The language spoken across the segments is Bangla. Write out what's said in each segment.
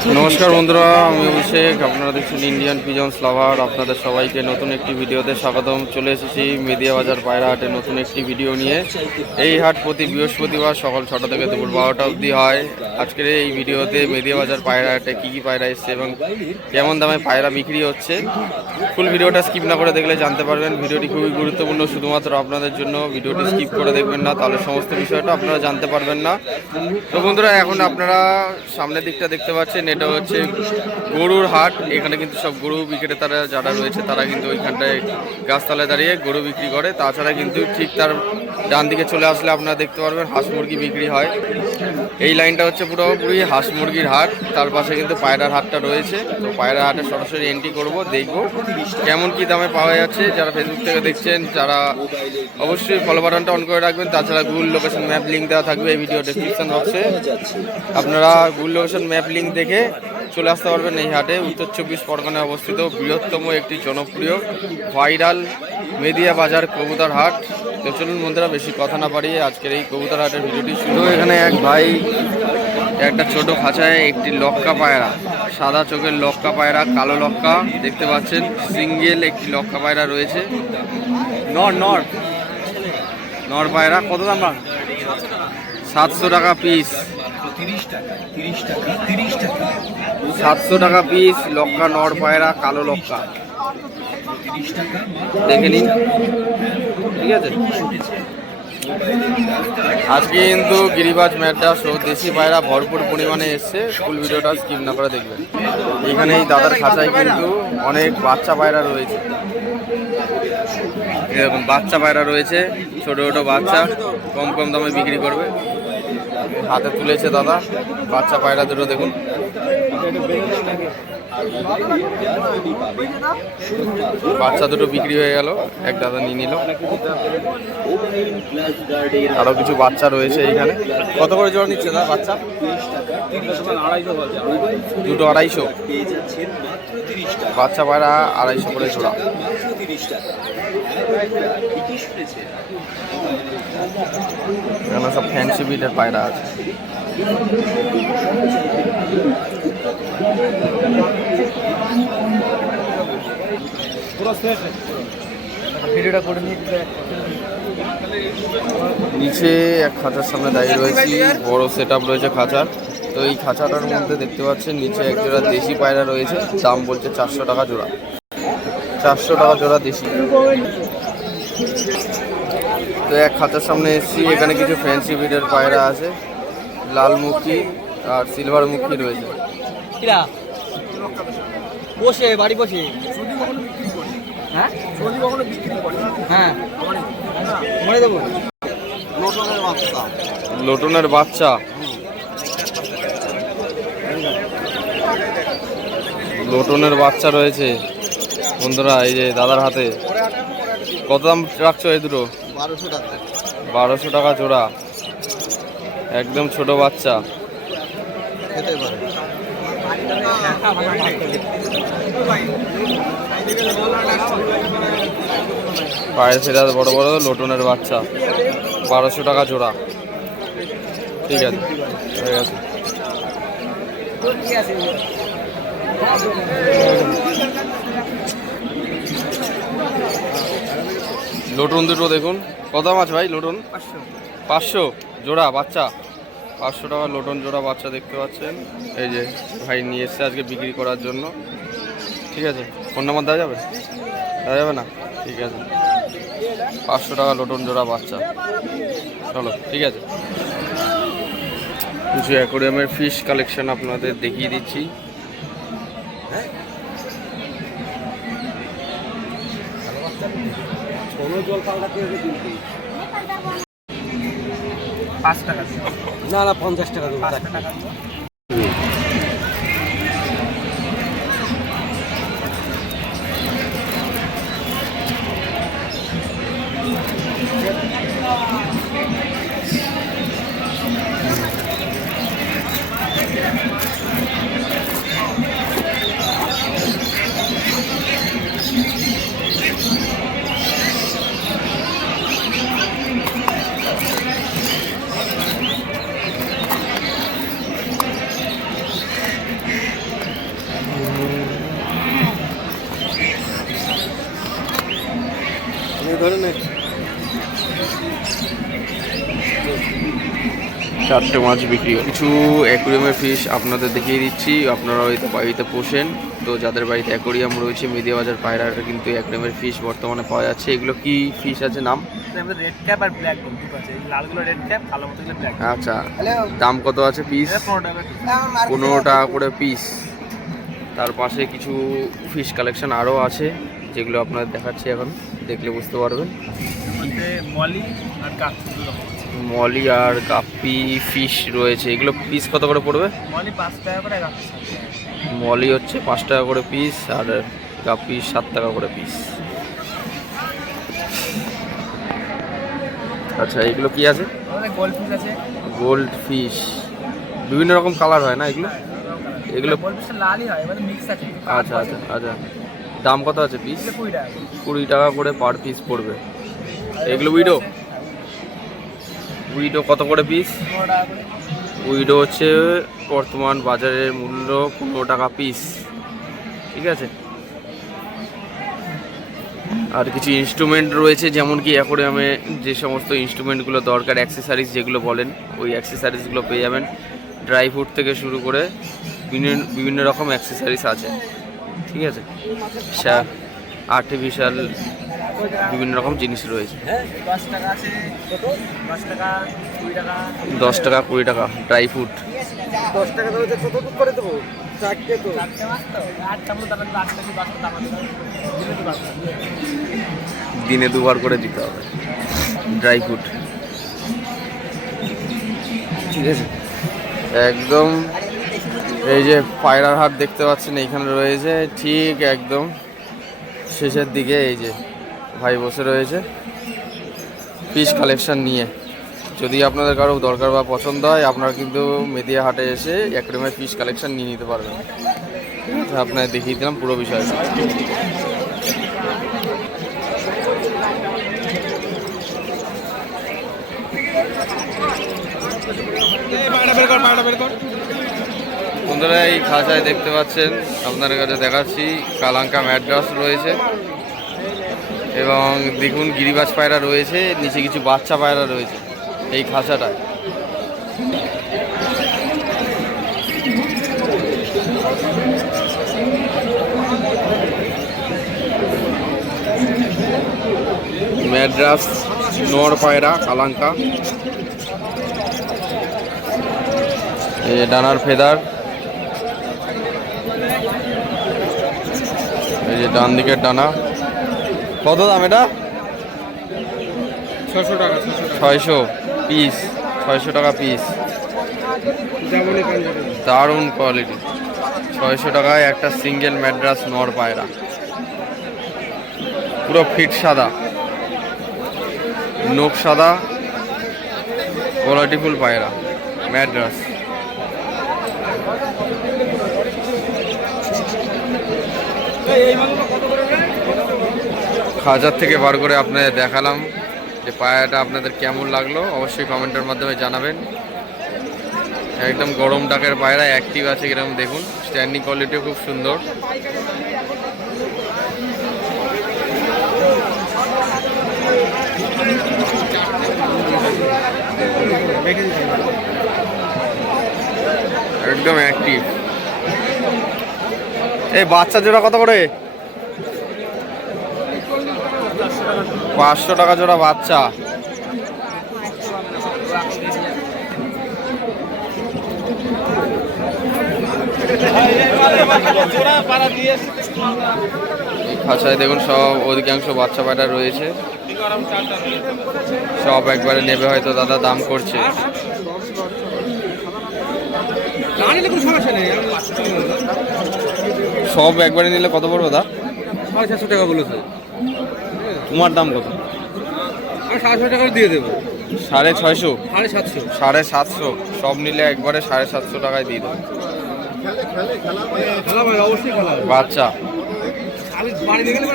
নমস্কার বন্ধুরা, আমি অভিষেক। আপনারা দেখছেন ইন্ডিয়ান পিজন্স লাভার। আপনাদের সবাইকে নতুন একটি ভিডিওতে স্বাগতম। চলে এসেছি মেদিয়া বাজার পায়রা হাটে নতুন একটি ভিডিও নিয়ে। এই হাট প্রতি বৃহস্পতিবার সকাল 6টা থেকে দুপুর 12টা অবধি হয়। আজকের এই ভিডিওতে মেদিয়া বাজার পায়রা হাটে কী কী পায়রা এসছে এবং কেমন দামে পায়রা বিক্রি হচ্ছে, ফুল ভিডিওটা স্কিপ না করে দেখলে জানতে পারবেন। ভিডিওটি খুবই গুরুত্বপূর্ণ, শুধুমাত্র আপনাদের জন্য। ভিডিওটি স্কিপ করে দেখবেন না, তাহলে সমস্ত বিষয়টা আপনারা জানতে পারবেন না। তো বন্ধুরা, এখন আপনারা সামনের দিকটা দেখতে পাচ্ছেন, এটা হচ্ছে গরুর হাট। এখানে কিন্তু সব গরু বিক্রেতারা যারা রয়েছে তারা কিন্তু ওইখানটায় গাছতলায় দাঁড়িয়ে গরু বিক্রি করে। তাছাড়া কিন্তু ঠিক তার ডান দিকে চলে আসলে আপনারা দেখতে পারবেন হাঁস মুরগি বিক্রি হয়। এই লাইনটা হচ্ছে পুরোপুরি হাঁস মুরগির হাট। তার পাশে কিন্তু পায়রার হাটটা রয়েছে। তো পায়রার হাটে সরাসরি এন্ট্রি করব, দেখব কেমন কি দামে পাওয়া যাচ্ছে। যারা ফেসবুক থেকে দেখছেন যারা অবশ্যই ফলো বাটনটা অন করে রাখবেন। তাছাড়া গুগল লোকেশন ম্যাপ লিঙ্ক দেওয়া থাকবে এই ভিডিও ডেসক্রিপশন বক্সে। আপনারা গুগল লোকেশন ম্যাপ লিঙ্ক দেখে চলে আসতে পারবেন এই হাটে। উত্তর 24 পরগনায় অবস্থিত বৃহত্তম একটি জনপ্রিয় ভাইরাল মেদিয়া বাজার কবুতর হাট। তো চলুন বন্ধুরা, বেশি কথা না বাড়িয়ে আজকের এই কবুতর হাটের ভিডিওটি শুরু। এখানে এক ভাই একটা ছোট খাঁচায় একটি লক্কা পায়রা, সাদা চোখের লক্কা পায়রা, কালো লক্কা দেখতে পাচ্ছেন। সিঙ্গেল একটি লক্কা পায়রা রয়েছে। নর নর নর পায়রা কত দাম? 700 টাকা পিস। 700 টাকা পিস লক্কা নর পায়রা, কালো লক্কা। দেখে নিন, ঠিক আছে। আজকে কিন্তু গিরিবাজ ম্যাড্রাস ও দেশি পায়রা ভরপুর পরিমাণে এসছে। ফুল ভিডিওটা স্কিপ না করে দেখবেন। এখানে এই দাদার খাঁচায় কিন্তু অনেক বাচ্চা পায়রা রয়েছে। এরকম বাচ্চা পায়রা রয়েছে, ছোট ছোট বাচ্চা, কম কম দামে বিক্রি করবে। হাতে তুলেছে দাদা বাচ্চা পায়রা দুটো, দেখুন। বাচ্চা দুটো বিক্রি হয়ে গেল, এক দাদা নিয়ে নিল। আরো কিছু বাচ্চা রয়েছে এইখানে। কত করে জোড়া নিচ্ছে দাদা বাচ্চা? দুটো 250। বাচ্চা পায়রা 250 করে জোড়া। এখানে সব ফ্যান্সি বিটের পায়রা আছে। নিচে এক খাঁচার সামনে দাঁড়িয়ে রয়েছি, বড় সেট আপ রয়েছে খাঁচার। তো এই খাঁচাটার মধ্যে দেখতে পাচ্ছেন নিচে এক জোড়া দেশি পায়রা রয়েছে। দাম বলছে 400 টাকা জোড়া। 400 টাকা জোড়া দেশি। তো এক খাঁচার সামনে এসেছি, এখানে কিছু ফ্যান্সি ব্রিডের পায়রা আছে। লাল মুখী আর সিলভার মুখী রয়েছে। বসে বাড়ি বসে হ্যাঁ হ্যাঁ মরে দেবো। লোটনের বাচ্চা, লোটনের বাচ্চা রয়েছে বন্ধুরা এই যে দাদার হাতে। কত দাম রাখছো এই দুটো? 1200 টাকা। 1200 টাকা জোড়া। একদম ছোট বাচ্চা। পায়ের ফেরা বড় বড় লোটনের বাচ্চা, 1200 টাকা জোড়া। ঠিক আছে, হয়ে গেছে। লোটন দুটো দেখুন, কত দাম আছে ভাই লোটন? 500 জোড়া বাচ্চা। 500 টাকা লোটন জোড়া বাচ্চা দেখতে পাচ্ছেন। এই যে ভাই নিয়ে এসছে আজকে বিক্রি করার জন্য। ঠিক আছে, ফোন নাম্বার দেওয়া যাবে? দেওয়া যাবে না? ঠিক আছে, 500 টাকা লোটন জোড়া বাচ্চা। চলো, ঠিক আছে। কিছু অ্যাকোরিয়ামের ফিশ কালেকশন আপনাদের দেখিয়ে দিচ্ছি। না না 50 টাকা দেবো। ধরে নে। 4টে মাছ বিক্রি হয়। কিছু অ্যাকোরিয়ামের ফিশ আপনাদের দেখিয়ে দিচ্ছি, আপনারা হয়তো বাড়িতে পোষেন। তো যাদের বাড়িতে অ্যাকোরিয়াম রয়েছে, মেদিয়া বাজার পায়রাহাটে কিন্তু অ্যাকোরিয়ামের ফিশ বর্তমানে পাওয়া যাচ্ছে। এগুলো কি ফিশ আছে নাম? রেড ক্যাপ আর ব্ল্যাক গোল্ড দুটো আছে। এই লালগুলো রেড ক্যাপ, কালো মতোগুলো ব্ল্যাক। আচ্ছা, দাম কত আছে পিস? 15 টাকা করে পিস। তার পাশে কিছু ফিশ কালেকশন আরও আছে, যেগুলো আপনাদের দেখাচ্ছি, এখন দেখলে বুঝতে পারবেন। মলি আর কাপি, মলি আর কাপি ফিশ রয়েছে। এগুলো পিস কত করে পড়বে? মলি 5 টাকা করে, কাপি 7 টাকা। মলি হচ্ছে 5 টাকা করে পিস আর কাপি 7 টাকা করে পিস। আচ্ছা, এগুলো কি আছে? গোল্ড ফিশ আছে। গোল্ড ফিশ বিভিন্ন রকম কালার হয় না এগুলো? এগুলো গোল্ড ফিশ লালই হয়, মানে মিক্স আছে। আচ্ছা আচ্ছা আচ্ছা, দাম কত আছে পিস? 20 টাকা। 20 টাকা করে পার পিস পড়বে। এগুলো উইডো, উইডো কত করে পিস? 15 টাকা করে। উইডো হচ্ছে বর্তমান বাজারের মূল্য 15 টাকা পিস। ঠিক আছে। আর কিছু ইনস্ট্রুমেন্ট রয়েছে, যেমন কি অ্যাকোরিয়ামে যে সমস্ত ইনস্ট্রুমেন্টগুলো দরকার, অ্যাক্সেসারিজ যেগুলো বলেন, ওই অ্যাক্সেসারিজগুলো পেয়ে যাবেন। ড্রাই ফ্রুট থেকে শুরু করে বিভিন্ন রকম অ্যাক্সেসারিজ আছে। ঠিক আছে। আর্টিফিশিয়াল বিভিন্ন রকম জিনিস রয়েছে। 10 টাকা আছে, 10 টাকা, 20 টাকা। 10 টাকা 20 টাকা ড্রাই ফ্রুট। 10 টাকা দেবো, কত করে দেবো? 4টে তো, 4টে মাছ তো 8টা মতো দাম, 8 টাকা 10 টাকা দাম দিনে দুবার করে দিতে হবে ড্রাই ফ্রুট। ঠিক আছে। একদম এই যে পায়রার হাট দেখতে পাচ্ছেন এইখানে রয়েছে, ঠিক একদম শেষের দিকে এই যে ভাই বসে রয়েছে ফিশ কালেকশন নিয়ে। যদি আপনাদের কারো দরকার বা পছন্দ হয়, আপনারা কিন্তু মেদিয়া হাটে এসে অ্যাকোরিয়ামের ফিশ কালেকশন নিয়ে নিতে পারবেন। আপনাদের দেখিয়ে দিলাম পুরো বিষয়টা। বন্ধুরা, এই খাঁচায় দেখতে পাচ্ছেন, আপনাদের কাছে দেখাচ্ছি কালাঙ্কা ম্যাড্রাস রয়েছে এবং দেখুন গিরিবাজ পায়রা রয়েছে, নিচে কিছু বাচ্চা পায়রা রয়েছে এই খাঁচাটায়। ম্যাড্রাস নর পায়রা কালাঙ্কা। এই যে ডানার ফেদার, এই যে ডান দিকের ডানা। কত দাম এটা? 600 টাকা। 600 পিস, 600 টাকা পিস। দারুণ কোয়ালিটি। 600 টাকায় একটা সিঙ্গেল ম্যাড্রাস নর পায়রা, পুরো ফিট সাদা, নোক সাদা, কোয়ালিটিফুল পায়রা ম্যাড্রাস। খাঁচার থেকে বার করে আপনাদের দেখালাম যে পায়রাটা আপনাদের কেমন লাগলো, অবশ্যই কমেন্টের মাধ্যমে জানাবেন। একদম গরম ডাকের পায়রা, অ্যাক্টিভ আছে কিরকম দেখুন, স্ট্যান্ডিং কোয়ালিটিও খুব সুন্দর। একদম অ্যাক্টিভ। এই বাচ্চা জোড়া কত করে? 500 টাকা জোড়া বাচ্চা। খাঁচায় দেখুন সব অধিকাংশ বাচ্চা পায়রা রয়েছে, সব একবারে নেবে হয়তো দাদা, দাম করছে। সব একবারে নিলে কত পড়বে দা? 750 টাকা বলেছে। তোমার দাম কত? 750 টাকা দিয়ে দেবো। 650? 750। 750 সব নিলে একবারে 750 টাকায় দিয়ে দেবো। অবশ্যই বাচ্চা আমি বাড়ি নিয়ে গেলে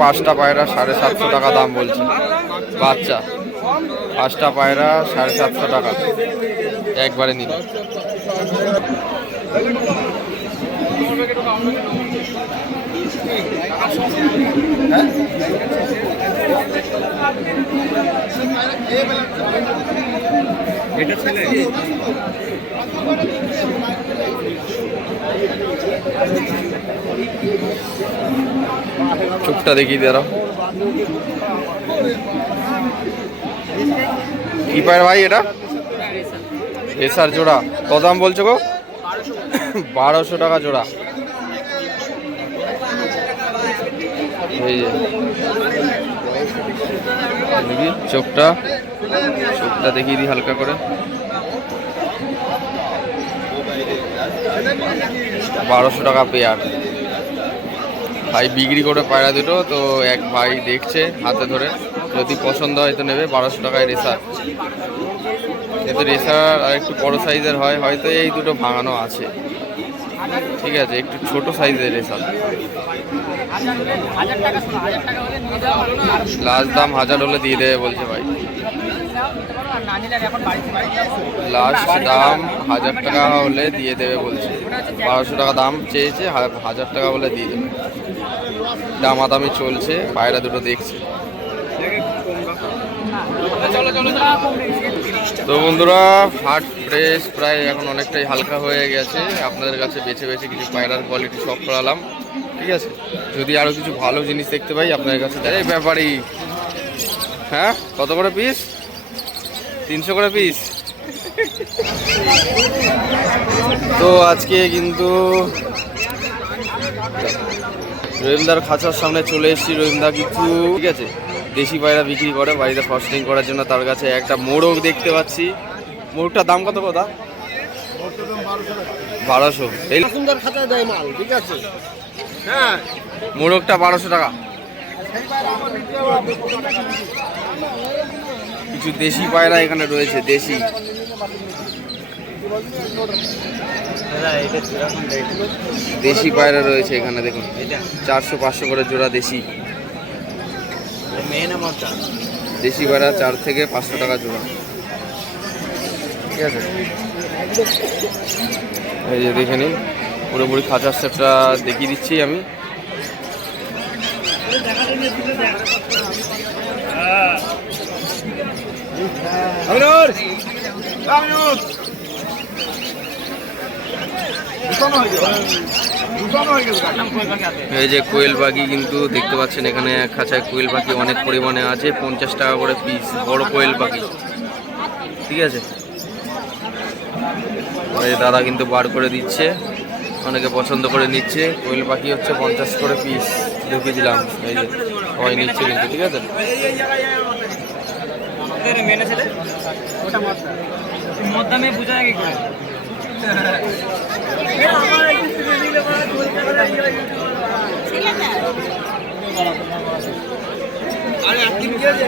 5টা পায়রা 750 টাকা দাম বলছে। বাচ্চা 5টা পায়রা 750 টাকা একবারে নিলে। হ্যাঁ এটা ছেলে চোখটা দেখিয়ে দাঁড়াও। কি পায় ভাই এটা? রেসার জোড়া কত দাম বলছো গো? 1200 টাকা জোড়া। এই যে দেখি চোখটা দেখিয়ে দিই হালকা করে। 1200 টাকা পেয়ার। ভাই বিক্রি করে পায়রা দুটো, তো এক ভাই দেখছে হাতে ধরে, যদি পছন্দ হয় তো নেবে। 1200 টাকায় রেসার। কিন্তু রেসার আর একটু বড় সাইজের হয়, হয়তো এই দুটো ভাঙানো আছে। ঠিক আছে, একটু ছোট সাইজের রেসার। লাস্ট দাম 1000 হলে দিয়ে দেবে বলছে ভাই। লাস্ট দাম 1000 টাকা হলে দিয়ে দেবে বলছে। 1200 টাকা দাম চেয়েছে, 1000 টাকা হলে দিয়ে দেবে। দামাদামি চলছে, পায়রা দুটো দেখছে। তো বন্ধুরা, হাট প্রেস প্রায় এখন অনেকটাই হালকা হয়ে গেছে। আপনাদের কাছে বেছে বেছে কিছু পায়রার কোয়ালিটি সব করালাম। ঠিক আছে, যদি আরও কিছু ভালো জিনিস দেখতে পাই আপনাদের কাছে দেয় ব্যাপারই। হ্যাঁ, কত করে পিস? 300 করে পিস। তো আজকে কিন্তু রহিমদার খাঁচার সামনে চলে এসেছি। রহিমদা কিছু ঠিক আছে দেশি পায়রা বিক্রি করে বাড়িতে ফস্টিং করার জন্য। তার কাছে একটা মোরগ দেখতে পাচ্ছি। মোরগটার দাম কত? 1200। এই সুন্দর খাঁচায় দেয় মাল, ঠিক আছে। হ্যাঁ, মোরগটা 1200 টাকা। কিছু দেশি পায়রা এখানে রয়েছে, দেশি। দেশি পায়রা রয়েছে এখানে দেখুন, 400-500 করে জোড়া দেশি। দেশি পায়রা 4 থেকে 500 টাকা জোড়া। ঠিক আছে, এই যে দেখে নিন, পুরোপুরি খাঁচার সেটটা দেখিয়ে দিচ্ছি আমি। এই যে কোয়েল পাখি কিন্তু দেখতে পাচ্ছেন এখানে এক খাঁচায় কোয়েল পাখি অনেক পরিমাণে আছে। 50 টাকা করে পিস বড় কোয়েল পাখি। ঠিক আছে, এই দাদা কিন্তু বার করে দিচ্ছে, অনেকে পছন্দ করে নিচ্ছে। কোয়েল পাখি হচ্ছে 50 করে পিস ঢুকিয়ে দিলাম। এই যে সবাই নিচ্ছে কিন্তু। ঠিক আছে,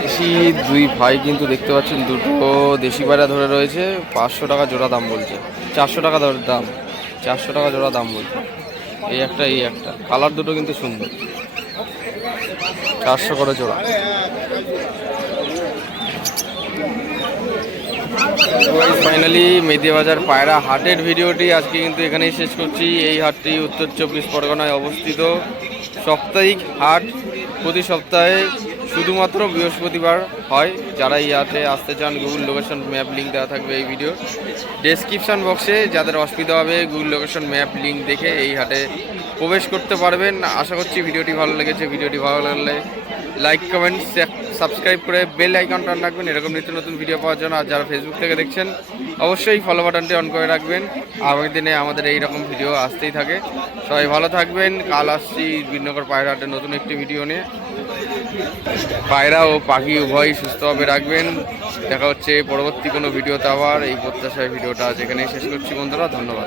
দেশি দুই ভাই কিন্তু দেখতে পাচ্ছেন দুটো দেশি পায়রা ধরে রয়েছে। 500 টাকা জোড়া দাম বলছে। 400 টাকা দাম, 400 টাকা জোড়া দাম বলছে। এই একটা কালার দুটো কিন্তু সুন্দর। 400 করে জোড়া। ফাইনালি মেদিয়া বাজার পায়রা হাটের ভিডিওটি আজকে কিন্তু এখানেই শেষ করছি। এই হাটটি উত্তর 24 পরগনায় অবস্থিত। সাপ্তাহিক হাট, প্রতি সপ্তাহে শুধুমাত্র বৃহস্পতিবার হয়। যারা এই হাটে আসতে চান, গুগল লোকেশন ম্যাপ লিঙ্ক দেওয়া থাকবে এই ভিডিও ডেসক্রিপশন বক্সে। যাদের অসুবিধা হবে গুগল লোকেশন ম্যাপ লিঙ্ক দেখে এই হাটে প্রবেশ করতে পারবেন। আশা করছি ভিডিওটি ভালো লেগেছে। ভিডিওটি ভালো লাগলে লাইক, কমেন্ট, সাবস্ক্রাইব করে বেল আইকনটা অন রাখবেন এরকম নিত্য নতুন ভিডিও পাওয়ার জন্য। আর যারা ফেসবুক থেকে দেখছেন অবশ্যই ফলো বাটনটি অন করে রাখবেন। আগামী দিনে আমাদের এইরকম ভিডিও আসতেই থাকে। সবাই ভালো থাকবেন। কাল আসছি বিনগর পায়রা হাটের নতুন একটি ভিডিও নিয়ে। পায়রা ও পাখি উভয়ই সুস্থভাবে রাখবেন। দেখা হচ্ছে পরবর্তী কোনো ভিডিওতে আবার। এই প্রত্যাশায় ভিডিওটা যেখানেই শেষ করছি বন্ধুরা, ধন্যবাদ।